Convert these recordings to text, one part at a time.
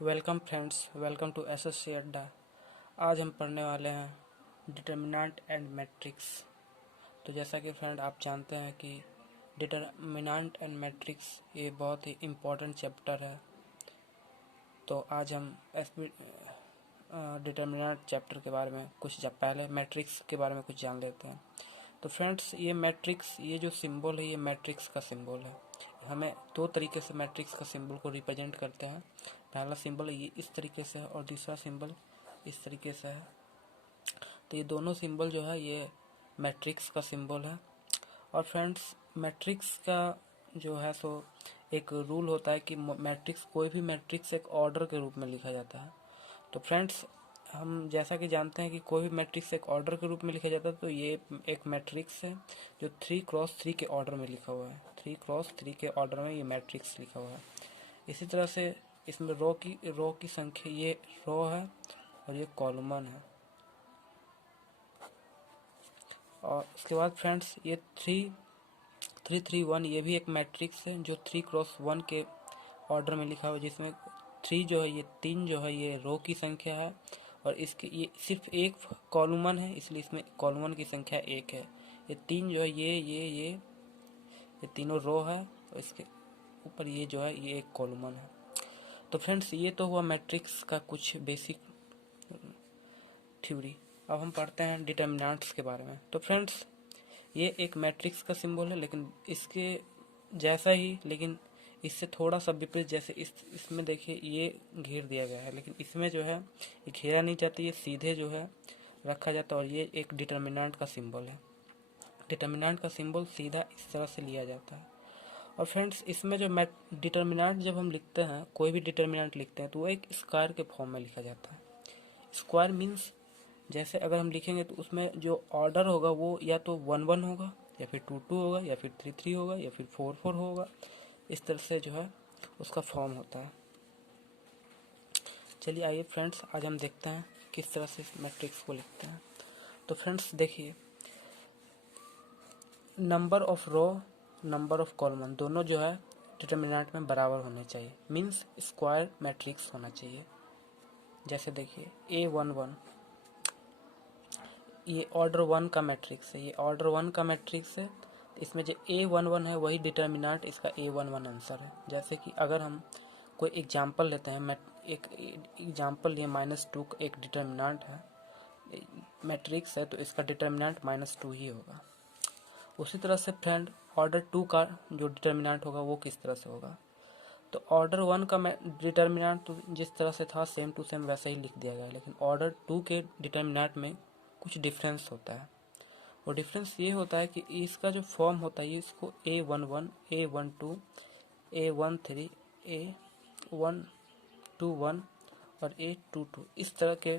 Welcome friends, welcome to SSC Adda. आज हम पढ़ने वाले हैं डिटर्मिनेंट एंड मैट्रिक्स। तो जैसा कि फ्रेंड आप जानते हैं कि डिटर्मिनेंट एंड मैट्रिक्स ये बहुत ही इम्पोर्टेंट चैप्टर है। तो आज हम डिटर्मिनेंट चैप्टर के बारे में पहले मैट्रिक्स के बारे में कुछ जान लेते हैं। तो फ्रेंड्स, ये मैट्रिक्स, ये जो सिंबल है, ये मैट्रिक्स का सिंबल है। हमें दो तरीके से मैट्रिक्स का सिंबल को रिप्रेजेंट करते हैं। पहला सिंबल ये इस तरीके से है और दूसरा सिंबल इस तरीके से है। तो ये दोनों सिंबल जो है ये मैट्रिक्स का सिंबल है। और फ्रेंड्स, मैट्रिक्स का जो है सो एक रूल होता है कि मैट्रिक्स, कोई भी मैट्रिक्स एक ऑर्डर के रूप में लिखा जाता है। तो फ्रेंड्स, हम जैसा कि जानते हैं कि कोई भी मैट्रिक्स एक ऑर्डर के रूप में लिखा जाता है। तो ये एक मैट्रिक्स है जो 3x3 के ऑर्डर में लिखा हुआ है। 3x3 के ऑर्डर में ये मैट्रिक्स लिखा हुआ है। इसी तरह से इसमें रो की संख्या, ये रो है और ये कॉलमन है। और उसके बाद फ्रेंड्स, ये 3-3-1 ये भी एक मैट्रिक्स है जो 3x1 के ऑर्डर में लिखा हुआ है, जिसमें 3 जो है, ये 3 जो है ये रो की संख्या है और इसके ये सिर्फ एक कॉलमन है, इसलिए इसमें कॉलमन की संख्या 1 है। ये 3 जो है ये तीनों रो है और इसके ऊपर ये जो है ये एक कॉलमन है। तो फ्रेंड्स, ये तो हुआ मैट्रिक्स का कुछ बेसिक थ्योरी। अब हम पढ़ते हैं डिटर्मिनेंट्स के बारे में। तो फ्रेंड्स, ये एक मैट्रिक्स का सिंबल है, लेकिन इसके जैसा ही, लेकिन इससे थोड़ा सा विपरीत। जैसे इसमें देखिए ये घेर दिया गया है, लेकिन इसमें जो है ये घेरा नहीं जाता, ये सीधे जो है रखा जाता है। और ये एक डिटर्मिनेंट का सिंबल है। डिटर्मिनेंट का सिंबल सीधा इस तरह से लिया जाता है। और फ्रेंड्स, इसमें जो डिटर्मिनेंट जब हम लिखते हैं, कोई भी डिटर्मिनेंट लिखते हैं, तो वो एक स्क्वायर के फॉर्म में लिखा जाता है। स्क्वायर मीन्स, जैसे अगर हम लिखेंगे तो उसमें जो ऑर्डर होगा वो या तो 1-1 होगा, या फिर 2-2 होगा, या फिर 3-3 होगा, या फिर 4-4 होगा। इस तरह से जो है उसका फॉर्म होता है। चलिए आइए फ्रेंड्स, आज हम देखते हैं किस तरह से मैट्रिक्स को लिखते हैं। तो फ्रेंड्स देखिए, number of row, number of column दोनों जो है डिटर्मिनेंट में बराबर होने चाहिए। मीन्स स्क्वायर मैट्रिक्स होना चाहिए। जैसे देखिए A11, ये ऑर्डर 1 का मैट्रिक्स है। ये ऑर्डर 1 का मैट्रिक्स है। इसमें जो A11 है वही डिटर्मिनेंट इसका A11 आंसर है। जैसे कि अगर हम कोई एग्जांपल लेते हैं, एक एग्जांपल लिए -2 एक डिटर्मिनेंट है, मैट्रिक्स है, तो इसका डिटर्मिनेंट -2 ही होगा। उसी तरह से फ्रेंड, ऑर्डर 2 का जो डिटर्मिनेंट होगा वो किस तरह से होगा। तो ऑर्डर 1 का डिटर्मिनेंट तो जिस तरह से था सेम टू सेम वैसा ही लिख दिया गया है, लेकिन ऑर्डर 2 के डिटर्मिनेंट में कुछ डिफरेंस होता है। और डिफरेंस ये होता है कि इसका जो फॉर्म होता है, इसको A11, A12, A13, A121 और A22 इस तरह के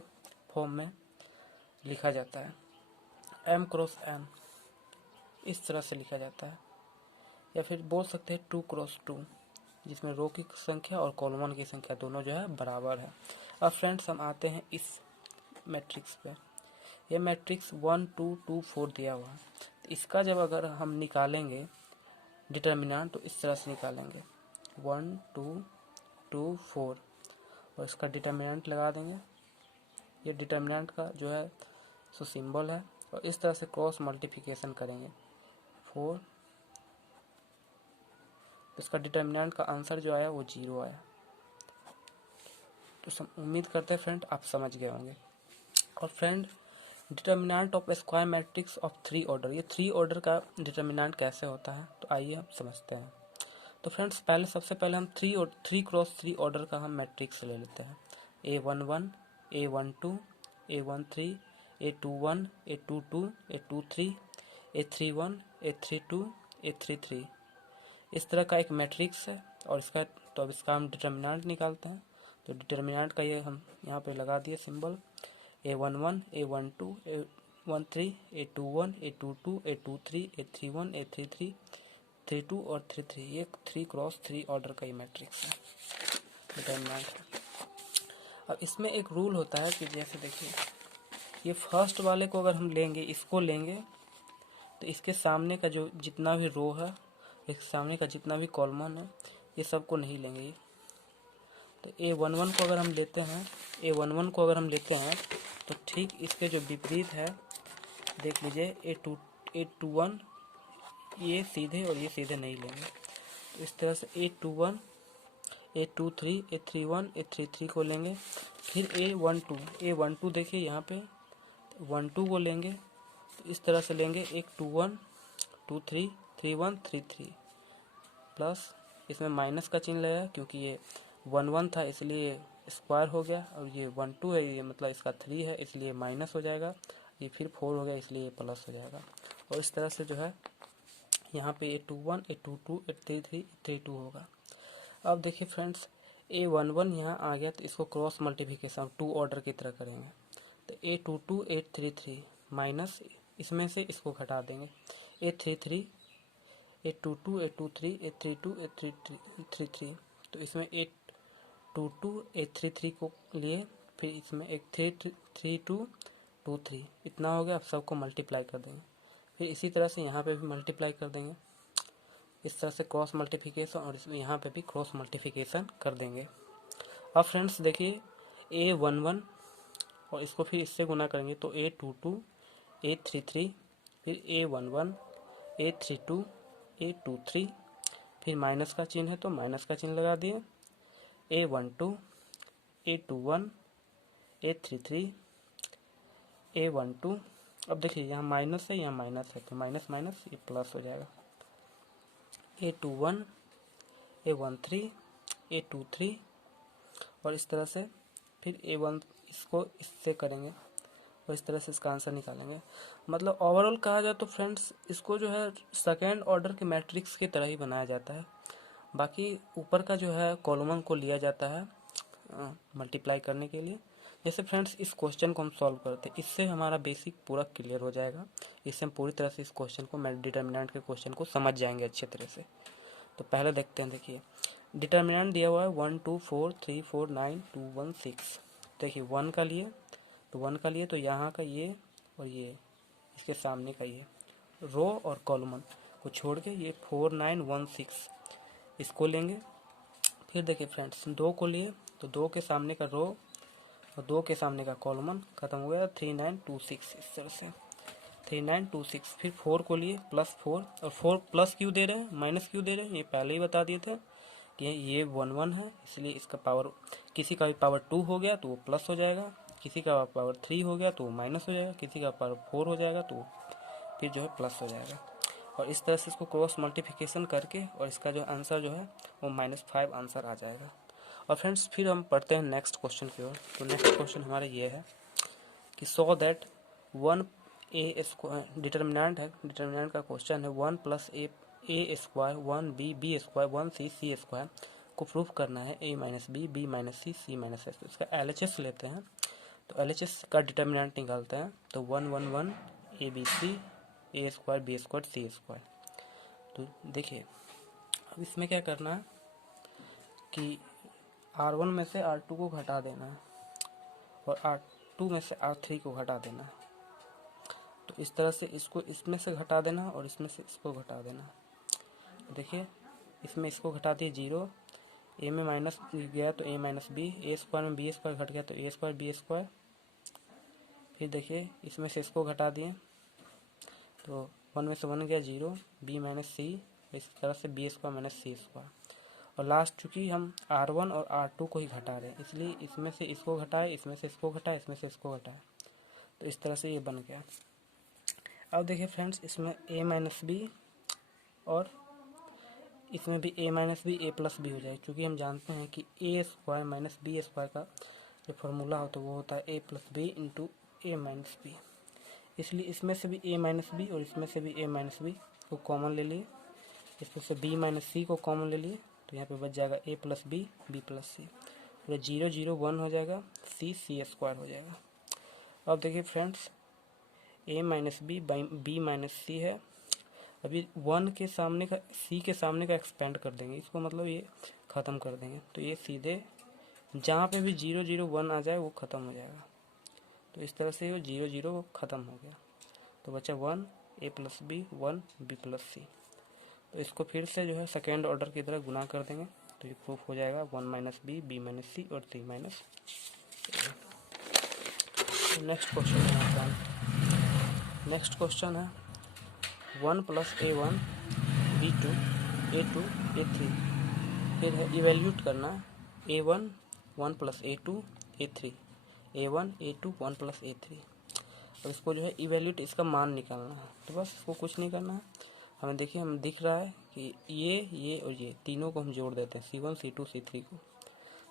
फॉर्म में लिखा जाता है। M×N इस तरह से लिखा जाता है, या फिर बोल सकते हैं 2×2, जिसमें रो की संख्या और कॉलम की संख्या दोनों जो है बराबर है। अब फ्रेंड्स, हम आते हैं इस मैट्रिक्स पे। ये मैट्रिक्स 1 2 2 4 दिया हुआ है। तो इसका जब अगर हम निकालेंगे डिटर्मिनेंट, तो इस तरह से निकालेंगे 1 2 2 4 और इसका डिटर्मिनेंट लगा देंगे। ये डिटर्मिनेंट का जो है सो सिंबल है, और इस तरह से क्रॉस मल्टीप्लिकेशन करेंगे 4, तो इसका डिटर्मिनेंट का आंसर जो आया वो 0 आया। तो उम्मीद करते हैं फ्रेंड आप समझ गए होंगे। और friend, determinant of square matrix of 3 order, ये 3 ऑर्डर का डिटर्मिनेंट कैसे होता है, तो आइए हम समझते हैं। तो फ्रेंड्स, सबसे पहले हम 3x3 ऑर्डर का हम मैट्रिक्स ले लेते हैं। A11, A12, A13, A21, A22, A23, A31, A32, A33 इस तरह का एक मैट्रिक्स है। और इसका तो अब इसका हम डिटर्मिनेंट निकालते हैं। तो डिटर्मिनेंट का ये हम यहाँ पे लगा दिए symbol A11, A12, A13, A21, A22, A23, A31, A33, 32 और 33, ये 3x3 ऑर्डर का ये मैट्रिक्स है, डिटर्मिनेंट। अब इसमें एक रूल होता है कि जैसे देखिए, ये फर्स्ट वाले को अगर हम लेंगे, इसको लेंगे, तो इसके सामने का जो जितना भी रो है, इसके सामने का जितना भी कॉलम है, ये सबको नहीं लेंगे। तो A11 को अगर हम लेते हैं, A11 को अगर हम लेते हैं तो ठीक इसके जो विपरीत है, देख लीजिए A21, ये सीधे और ये सीधे नहीं लेंगे। तो इस तरह से A21, A23, A31, A33 को लेंगे। फिर A12 देखिए यहाँ पे 12 को लेंगे। तो इस तरह से लेंगे, एक 21, 23, 31, 33 प्लस, इसमें माइनस का चिन्ह लगेगा क्योंकि ये 11 था इसलिए स्क्वायर हो गया, और ये 12 है, ये मतलब इसका 3 है इसलिए माइनस हो जाएगा, ये फिर 4 हो गया इसलिए प्लस हो जाएगा। और इस तरह से जो है यहाँ पे A21, A22, A33, A32 होगा। अब देखिए फ्रेंड्स, A11 यहाँ आ गया तो इसको क्रॉस मल्टीप्लिकेशन 2 ऑर्डर की तरह करेंगे। तो A22, A33 माइनस, इसमें से इसको घटा देंगे, A33, A22, A23, A32, A33। तो इसमें A22, A33 को लिए, फिर इसमें एक 32, 23 इतना हो गया। अब सबको मल्टीप्लाई कर देंगे, फिर इसी तरह से यहाँ पे भी मल्टीप्लाई कर देंगे, इस तरह से क्रॉस मल्टीप्लिकेशन, और इसमें यहाँ पे भी क्रॉस मल्टीप्लिकेशन कर देंगे। अब फ्रेंड्स देखिए A11 और इसको फिर इससे गुना करेंगे तो A22, A33, फिर A11, A32, A23, फिर माइनस का चिन्ह है तो माइनस का चिन्ह लगा दिए, A12, A21, A33, A12। अब देखिए यहाँ माइनस है, यहाँ माइनस है, तो माइनस माइनस ये प्लस हो जाएगा, A21, A13, A23, और इस तरह से फिर A1 इसको इससे करेंगे और इस तरह से इसका आंसर निकालेंगे। मतलब ओवरऑल कहा जाए तो फ्रेंड्स इसको जो है सेकेंड ऑर्डर के मैट्रिक्स की तरह ही बनाया जाता है। बाकी ऊपर का जो है कॉलम को लिया जाता है मल्टीप्लाई करने के लिए। जैसे फ्रेंड्स इस क्वेश्चन को हम सॉल्व करते हैं, इससे हमारा बेसिक पूरा क्लियर हो जाएगा। इससे हम पूरी तरह से इस क्वेश्चन को, डिटर्मिनेंट के क्वेश्चन को समझ जाएंगे अच्छे तरह से। तो पहले देखते हैं, देखिए डिटर्मिनेंट दिया हुआ है 1, 2, 4, 3, 4, 9, 2, 1, 6। देखिए 1 का लिए तो 1 का लिए तो यहाँ का ये और ये इसके सामने का ये रो और कॉलम को छोड़ के ये 4, 9, 1, 6 इसको लेंगे। फिर देखिए फ्रेंड्स 2 को लिए तो 2 के सामने का रो और 2 के सामने का कॉलम खत्म हो गया, 3, 9, 2, 6 इस तरह से 3, 9, 2, 6। फिर 4 को लिए +4, और 4 प्लस क्यों दे रहे हैं, माइनस क्यों दे रहे हैं, ये पहले ही बता दिए थे कि ये 1, 1 है इसलिए इसका पावर, किसी का भी पावर 2 हो गया तो वो प्लस हो जाएगा, किसी का पावर 3 हो गया तो वो माइनस हो जाएगा, किसी का पावर 4 हो जाएगा तो फिर जो है प्लस हो जाएगा। और इस तरह से इसको क्रॉस मल्टीप्लिकेशन करके और इसका जो आंसर जो है वो -5 आंसर आ जाएगा। और फ्रेंड्स फिर हम पढ़ते हैं नेक्स्ट क्वेश्चन की ओर। तो नेक्स्ट क्वेश्चन हमारा ये है कि so that 1 A square, determinant है, डिटर्मिनेंट का क्वेश्चन है 1 + ए स्क्वायर 1 बी स्क्वायर 1 सी स्क्वायर को प्रूफ करना है a - b b - c c - s। तो इसका LHS लेते हैं, तो LHS का डिटर्मिनेंट निकालते हैं तो 1 1 1 ABC a square b square c square. तो देखिए अब इसमें क्या करना है कि R1 में से R2 को घटा देना है और R2 में से R3 को घटा देना है। तो इस तरह से इसको इसमें से घटा देना और इसमें से इसको घटा देना। देखिए इसमें इसको घटा दिए 0, ए में माइनस गया तो a - b, a स्क्वायर में b स्क्वायर घट गया तो a स्क्वायर b स्क्वायर। फिर देखिए इसमें से इसको घटा दिए तो 1 में से 1 गया 0, b - c, इस तरह से b स्क्वायर - c स्क्वायर। और लास्ट चूँकि हम R1 और R2 को ही घटा रहे हैं इसलिए इसमें से इसको घटाए, इसमें से इसको घटाए, इसमें से इसको घटाए, तो इस तरह से ये बन गया। अब देखिए फ्रेंड्स इसमें a - b और इसमें भी a - b a + b हो जाएगा, क्योंकि हम जानते हैं कि a स्क्वायर - b स्क्वायर का जो फार्मूला होता है वो होता है a + b × a - b। इसलिए इसमें से भी a - b और इसमें से भी a - b को कॉमन ले लिए, इसमें से b - c को कॉमन ले लिए, तो यहाँ पे बच जाएगा a + b b + c, तो 0 0 1 हो जाएगा, c स्क्वायर हो जाएगा। अब देखिए friends a - b b - c है, अभी 1 के सामने का c के सामने का एक्सपेंड कर देंगे, इसको मतलब ये ख़त्म कर देंगे, तो ये सीधे जहाँ पे भी 0 0 1 आ जाए वो ख़त्म हो जाएगा। तो इस तरह से वो 0 0 ख़त्म हो गया, तो बचा 1 a + b 1 b + c। तो इसको फिर से जो है सेकेंड ऑर्डर की तरह गुना कर देंगे, तो ये प्रूफ हो जाएगा 1 माइनस बी, बी माइनस सी और 3 माइनस ए। नेक्स्ट क्वेश्चन बनाता हूँ। नेक्स्ट क्वेश्चन है 1 plus A1 B2 A2 A3। फिर है इवेल्यूट करना A1 1 plus A2 A3 A1 A2 1 plus A3। अब इसको जो है इवेल्यूट इसका मान निकालना है। तो बस इसको कुछ नहीं करना है, हमें देखिए हम दिख रहा है कि ये और ये तीनों को हम जोड़ देते हैं, C1 C2 C3 को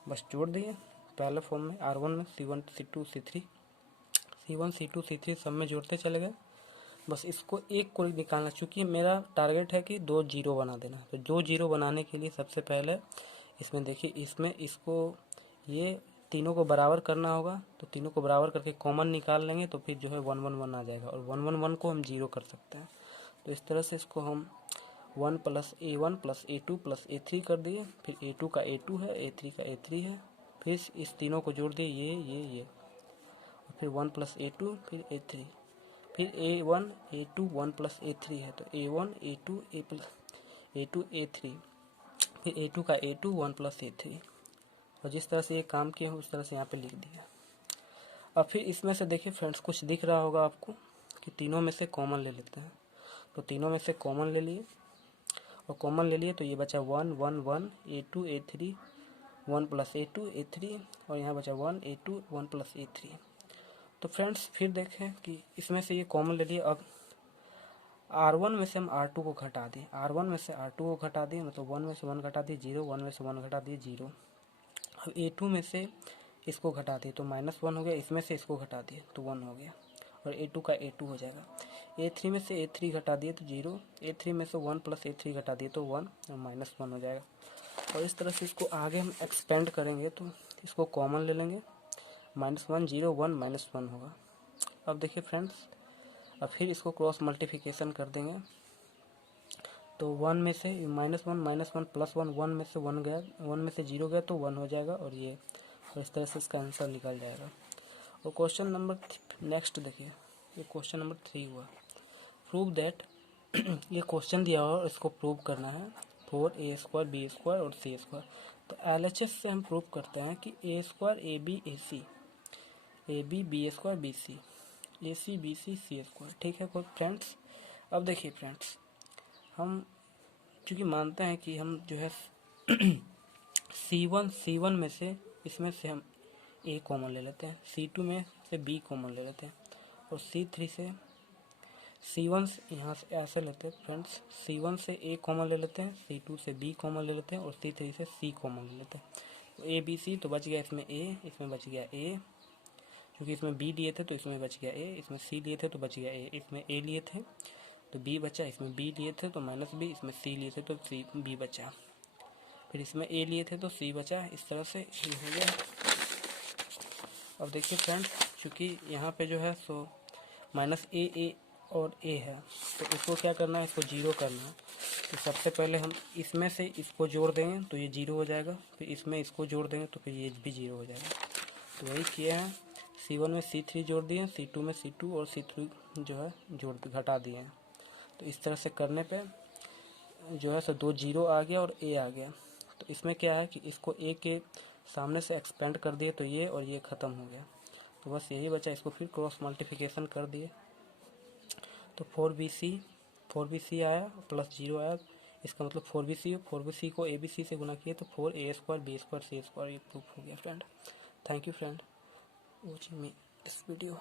बस जोड़ दिए पहले फॉर्म में R1 में C1 C2 C3 C1 C2 C3 सब में जोड़ते चले गए। बस इसको एक को निकालना, चूँकि मेरा टारगेट है कि 2 जीरो बना देना। तो 2 जीरो बनाने के लिए सबसे पहले इसमें देखिए, इसमें इसको ये तीनों को बराबर करना होगा। तो तीनों को बराबर करके कॉमन निकाल लेंगे तो फिर जो है 1 1 1 आ जाएगा और 1 1 1 को हम जीरो कर सकते हैं। तो इस तरह से इसको हम 1 plus A1 plus A2 plus A3 कर दिए। फिर A2 का A2 है, A3 का A3 है, फिर इस तीनों को जोड़ दिए ये और फिर 1 प्लस A2 फिर A3, फिर A1 A2 1 प्लस A3 है तो A1 A2 A2 A3, फिर A2 का A2 1 प्लस A3। और जिस तरह से ये काम किया है उस तरह से यहाँ पे लिख दिया। अब फिर इसमें से देखिए फ्रेंड्स, कुछ दिख रहा होगा आपको कि तीनों में से कॉमन ले लेते हैं। तो तीनों में से कॉमन ले लिए और कॉमन ले लिए तो ये बचा 1 1 1 A2 A3 1 plus A2 A3 और यहाँ बचा 1 A2 1 प्लस A3। तो फ्रेंड्स फिर देखें कि इसमें से ये कॉमन ले लिए। अब R1 में से हम R2 को घटा दिए, R1 में से R2 को घटा दिए, मतलब 1 में से 1 घटा दिए 0, 1 में से 1 घटा दिए 0। अब A2 में से इसको घटा दिए तो -1 हो गया, इसमें से इसको घटा दिए तो 1 हो गया और A2 का A2 हो जाएगा। A3 में से A3 घटा दिए तो 0, A3 में से 1 प्लस A3 घटा दिए तो 1 और -1 हो जाएगा। और इस तरह से इसको आगे हम एक्सपेंड करेंगे तो इसको कॉमन ले लेंगे, -1 0 1 -1 होगा। अब देखिए फ्रेंड्स, अब फिर इसको क्रॉस मल्टीप्लिकेशन कर देंगे तो 1 में से -1 प्लस 1, 1 में से 1 गया, 1 में से 0 गया तो 1 हो जाएगा और ये, और इस तरह से इसका आंसर निकल जाएगा। और क्वेश्चन नंबर नेक्स्ट देखिए, ये क्वेश्चन नंबर 3 हुआ। प्रूव दैट ये क्वेश्चन दिया हुआ और इसको प्रूव करना है 4A² B² और C²। तो LHS से हम प्रूव करते हैं कि A² AB AC AB B² BC AC BC C²। ठीक है फ्रेंड्स। अब देखिए फ्रेंड्स, हम चूँकि मानते हैं कि हम जो है C1 में से इसमें से हम A कॉमन ले लेते हैं, C2 में से B कॉमन ले लेते हैं और C3 से C1 यहाँ से ऐसे लेते हैं फ्रेंड्स, C1 से A कॉमन ले लेते हैं, C2 से B कॉमन ले लेते हैं और C3 से C कॉमन ले लेते हैं। तो A B C तो बच गया इसमें A, इसमें बच गया A, क्योंकि इसमें B लिए थे तो इसमें बच गया A, इसमें C लिए थे तो बच गया A, इसमें A लिए थे तो B बचा, इसमें B लिए थे तो -B, इसमें C लिए थे तो B बचा, फिर इसमें A लिए थे तो C बचा। इस तरह से ये हो गया। अब देखिए फ्रेंड्स, चूँकि यहाँ पे जो है सो -A और A है तो इसको क्या करना है, इसको 0 करना है। तो सबसे पहले हम इसमें से इसको जोड़ देंगे तो ये 0 हो जाएगा, फिर इसमें इसको जोड़ देंगे तो फिर ये भी 0 हो जाएगा। तो वही किया है, C1 में C3 जोड़ दिए, C2 में C2 और C3 जो है घटा दिए हैं। तो इस तरह से करने पे जो है सो 2 0 आ गया और A आ गया। तो इसमें क्या है कि इसको A के सामने से एक्सपेंड कर दिए तो ये और ये ख़त्म हो गया। तो बस यही बचा, इसको फिर क्रॉस मल्टीप्लिकेशन कर दिए तो 4BC आया प्लस 0 आया। इसका मतलब 4BC को ABC से गुना किए तो 4A² B² C² ये प्रूफ हो गया friend. Thank you friend watching me this video.